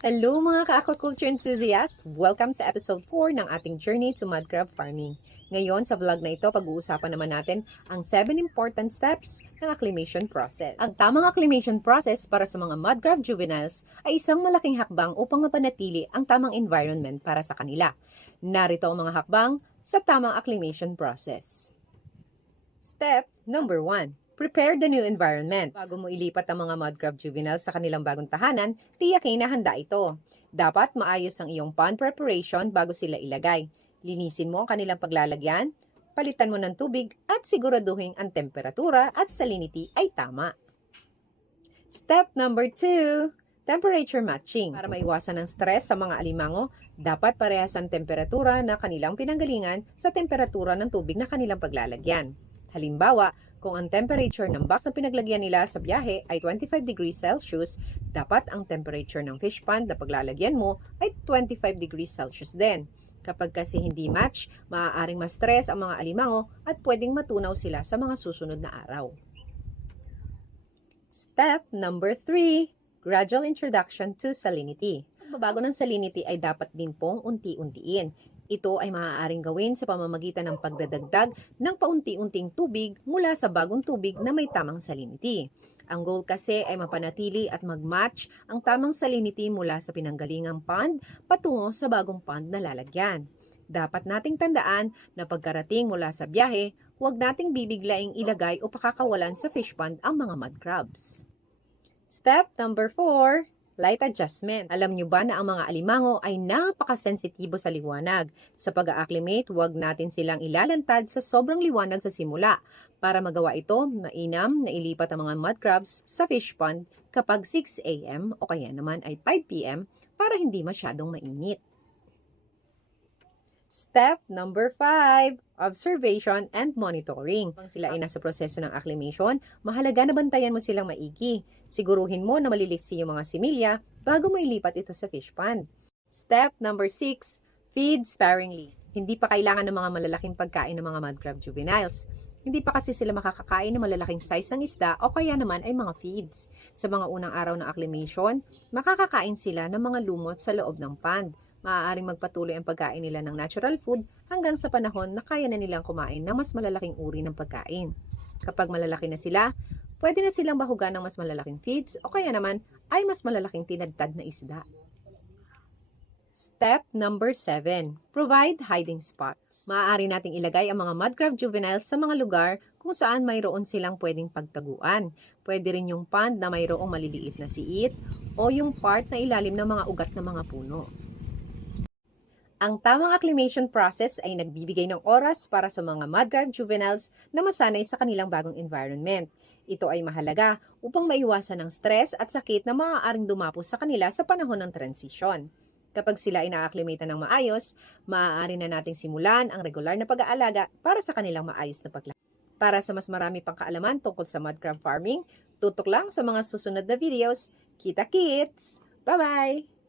Hello mga ka-aquaculture enthusiasts! Welcome sa episode 4 ng ating journey to mud crab farming. Ngayon sa vlog na ito, pag-uusapan naman natin ang 7 important steps ng acclimation process. Ang tamang acclimation process para sa mga mud crab juveniles ay isang malaking hakbang upang mapanatili ang tamang environment para sa kanila. Narito ang mga hakbang sa tamang acclimation process. Step number 1. Prepare the new environment. Bago mo ilipat ang mga mud crab juveniles sa kanilang bagong tahanan, tiyakin na handa ito. Dapat maayos ang iyong pond preparation bago sila ilagay. Linisin mo ang kanilang paglalagyan, palitan mo ng tubig at siguraduhin ang temperatura at salinity ay tama. Step number 2. Temperature matching. Para maiwasan ang stress sa mga alimango, dapat parehas ang temperatura na kanilang pinanggalingan sa temperatura ng tubig na kanilang paglalagyan. Halimbawa, kung ang temperature ng box na pinaglagyan nila sa biyahe ay 25 degrees Celsius, dapat ang temperature ng fish pond na paglalagyan mo ay 25 degrees Celsius din. Kapag kasi hindi match, maaaring ma-stress ang mga alimango at pwedeng matunaw sila sa mga susunod na araw. Step number 3. Gradual introduction to salinity. Ang pagbabago ng salinity ay dapat din pong unti-untiin. Ito ay maaaring gawin sa pamamagitan ng pagdadagdag ng paunti-unting tubig mula sa bagong tubig na may tamang salinity. Ang goal kasi ay mapanatili at mag-match ang tamang salinity mula sa pinanggalingang pond patungo sa bagong pond na lalagyan. Dapat nating tandaan na pagkarating mula sa biyahe, huwag nating bibiglaing ilagay o pakakawalan sa fish pond ang mga mud crabs. Step number 4. Light adjustment. Alam nyo ba na ang mga alimango ay napakasensitibo sa liwanag? Sa pag-a-acclimate, huwag natin silang ilalantad sa sobrang liwanag sa simula. Para magawa ito, mainam na ilipat ang mga mud crabs sa fish pond kapag 6 a.m. o kaya naman ay 5 p.m. para hindi masyadong mainit. Step number 5. Observation and monitoring. Kung sila ay nasa proseso ng acclimation, mahalaga na bantayan mo silang maigi. Siguruhin mo na maliliksi yung mga similya bago mo ilipat ito sa fish pond. Step number 6. Feed sparingly. Hindi pa kailangan ng mga malalaking pagkain ng mga mud crab juveniles. Hindi pa kasi sila makakakain ng malalaking size ng isda o kaya naman ay mga feeds. Sa mga unang araw ng acclimation, makakakain sila ng mga lumot sa loob ng pond. Maaaring magpatuloy ang pagkain nila ng natural food hanggang sa panahon na kaya na nilang kumain ng mas malalaking uri ng pagkain. Kapag malalaki na sila, pwede na silang bahugan ng mas malalaking feeds o kaya naman ay mas malalaking tinadtad na isda. Step number 7. Provide hiding spots. Maaari nating ilagay ang mga mud crab juveniles sa mga lugar kung saan mayroon silang pwedeng pagtaguan. Pwede rin yung pond na mayroong maliliit na siit o yung part na ilalim ng mga ugat ng mga puno. Ang tamang acclimation process ay nagbibigay ng oras para sa mga mud crab juveniles na masanay sa kanilang bagong environment. Ito ay mahalaga upang maiwasan ang stress at sakit na maaaring dumapo sa kanila sa panahon ng transisyon. Kapag sila ay na-acclimate ng maayos, maaari na nating simulan ang regular na pag-aalaga para sa kanilang maayos na paglaki. Para sa mas marami pang kaalaman tungkol sa mud crab farming, tutok lang sa mga susunod na videos. Kita kits! Bye-bye!